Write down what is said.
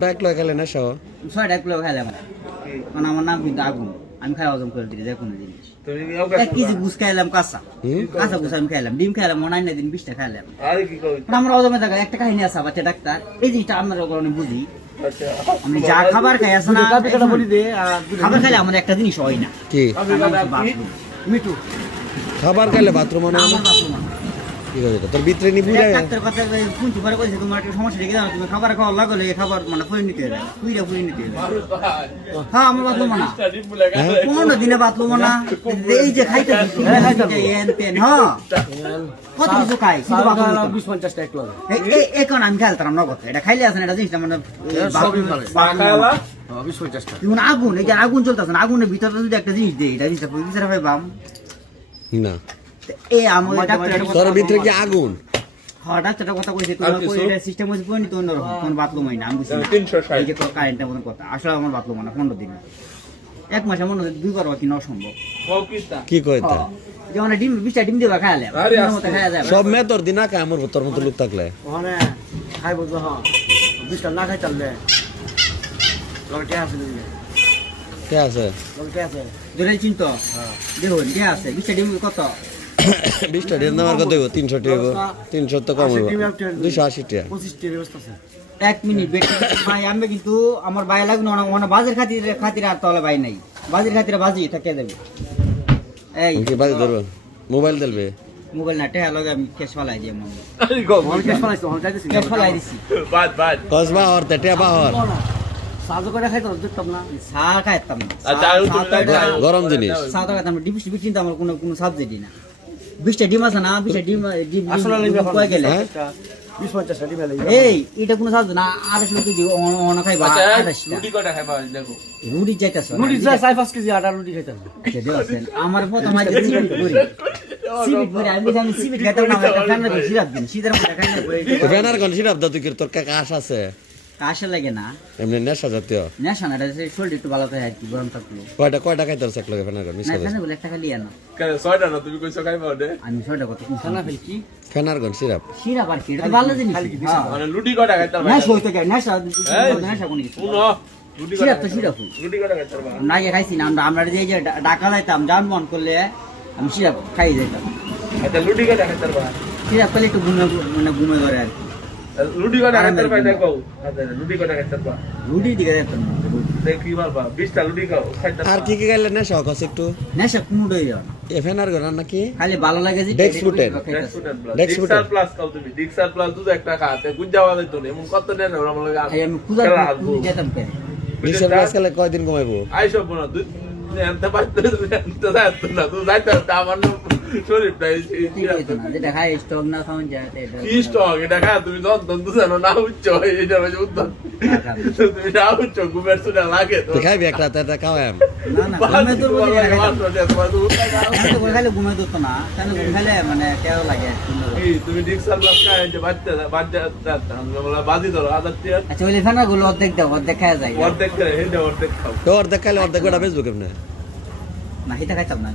এক লয় খেলে না সহ 6 কিলো খাইলাম কারণ আমার নাম কিন্তু আগুন আমি খাই হজম করে দিই যে কোনো জিনিস 1 কেজি গুস খাইলাম কাঁচা গুস আমি খাইলাম ডিম খাইলাম মনে না দিন 20টা খাইলাম আমার হজমে থাকা একটা কাহিনী আছে বাচ্চা ডাক্তার এই জিনিসটা আপনারা কারণে বুঝি আমি যা খাবার খাই আছে না খাবার খাইলে আমার একটা জিনিস হয় না কি মিঠু খাবার খাইলে বাথরুম না আমার বাথরুম কি করে তোর ভিতরে নি বুড়া ডাক্তার কথা শুনতে পারে কইছে তোমার একটা সমস্যা দেখে দাও তুমি খাবার খাওয়া লাগলে খাবার মানে ফুই নিতে হবে ফুই নিতে হবে হ্যাঁ আমার বাথরুম না 15 দিনে বাথরুম না এই যে খাইতে এন পেন হ্যাঁ কত কিছু খাই কিন্তু বাথরুম 20-50 টাকা একটু এখন আমি খেলতাম না কথা এটা খাইলে আছে না এটা জিনিসটা মানে খাইলা 20-50 টাকা তুমি আগুন এই যে আগুন চলতেছে না আগুনের ভিতরে যদি একটা জিনিস দেই এটা জিনিসটা বুঝতে পারবে বাম না এই আমার ডাক্তার তোর ভিতরে কি আগুন হ্যাঁ ডাক্তারটা কথা কইছে তোমার কই এটা সিস্টেম হইছে পরিণত অন্যরকম কোন বাথরুম হয় না আমি বুঝি 360 এই যে কারেন্টটা মতন কথা আসলে আমার বাথরুম না 15 দিন এক মাসে মনে হয় দুইবার কি না সম্ভব কি কয় তা যেমন ডিম 20টা ডিম দিবা খাইলে মতো খাওয়া যায় সব মে তোর দিনা কামর তোর মতো লোক থাকলে ওখানে খাইব তো হ্যাঁ 20টা না খাই চললে লগে আছে কে আছে লগে আছে ধরে চিন্তা দেখুন কে আছে 20টা ডিম কত 20টা ডিম দাম আর কত হইব 300 টাকা 300 তো কম হইব 280 টাকা 25 টাকা ব্যবস্থা আছে 1 মিনিট ভাই আমি কিন্তু আমার ভাই লাগনো না মানে বাজের খাতির আর তলে ভাই নাই বাজের খাতিরে বাজি থাকে দেবে এই কি বাজি ধরব মোবাইল দেলবে মোবাইল না টেহা লগে আমি কেস ফলাই দিই মন মন কেস ফলাইছো হল যাইতেছি কেস ফলাই দিছি বাদ কসবা আর তেটিয়া বাহর সাজো করে খাইতো দিতাম না চা খাইতাম না গরম জিনিস চা তো খাইতাম ডিম কিন্তু আমার কোনো সাবজেক্টই না 20টা ডিম আছে না 20টা ডিম আসলে কয় গেলে 20-50 টাকা দিবে এই এটা কোনো সাবজেক্ট না আর আসলে তুই অন খাইবা রুটি কটা খাইবা দেখো রুটি চাইতাছ রুটি যাই 5 কেজি আটা রুটি খাইতাম আচ্ছা দেওছেন আমার প্রথম আজ সিবিট করে আমি সিবিট খাইতাম না একটা কান্না করে সিরাপ দিন সিদার মধ্যে কান্না করে ব্যানার কোন সিরাপ দাও তুই তোর কাকা আশ আছে আশা লাগে না এমনি নেশা জাতীয় নেশা না এটা শরীর একটু ভালো থাকে আর কি গরম থাকলো কয়টা খাইতে চাক লাগে ব্যানার কোন না মিশা ফেনা বলে একটা খালি আনো কেন ছয়টা না তুমি কইছো খাইবা ওটা আমি ছয়টা কত খানা ফেল কি ফেনার কোন সিরাপ সিরাপ আর কি এটা তো ভালো জিনিস হ্যাঁ। মানে রুটি কটা খাইতাম নেশা হইতে যায় নেশা কোন কিছু শুনো রুটি কটা সিরাপ তো সিরাপ রুটি কটা খাইতাম না আগে খাইছি না আমরা যে ডাকা যাইতাম জান মন করলে আমি সিরাপ খাই যাইতাম আচ্ছা রুটি কটা খাইতাম সিরাপ খেলে একটু ঘুমে ধরে আর কি রুটি কটা খাইতাম দেখো আচ্ছা রুটি কটা খাইতাম রুটি দিকে যেতাম দেখি বাবা 20টা রুটি খাও খাইতাম আর কি গাইলে নেশা কস একটু নেশা কোনোটাই যাও এ ফেনার কোন নাকি খালি ভালো লাগে যে Dexfruiten ডিক্সার প্লাস খাও তুমি ডিক্সার প্লাস দুধ একটা খাতে গুঞ্জাওয়া দিত না এমন কত নেন ওরা মনে লাগে আমি খুদা যেতাম কেন বিশাল প্লাস খেলে কয়দিন কমাইবো আইসব না দুই এনতে পারতে এনতে যাইতো না তুই যাইতো আমার শরীরটা যেটা খাই স্টক না খাওয়ান যায় কি স্টক এটা খা তুমি যখন তো জানো না উচ্চ এটা হচ্ছে উত্তর তুমি না উচ্চ ঘুমের সুটা লাগে তো খাইবি একটা এটা খাওয়াম না না ঘুমে তো খাইলে ঘুমে তো না তাহলে ঘুম খাইলে মানে কেউ লাগে তুমি ডিক্সার প্লাস খাই যে বাচ্চা বাজি ধরো হাজার টিয়ার আচ্ছা ওই লেখানা গুলো অর্ধেক দাও অর্ধেক খাওয়া যায় অর্ধেক করে হেঁটে অর্ধেক খাও তো অর্ধেক খাইলে অর্ধেক ওটা বেচবো কেমনে না হিতা খাইতাম না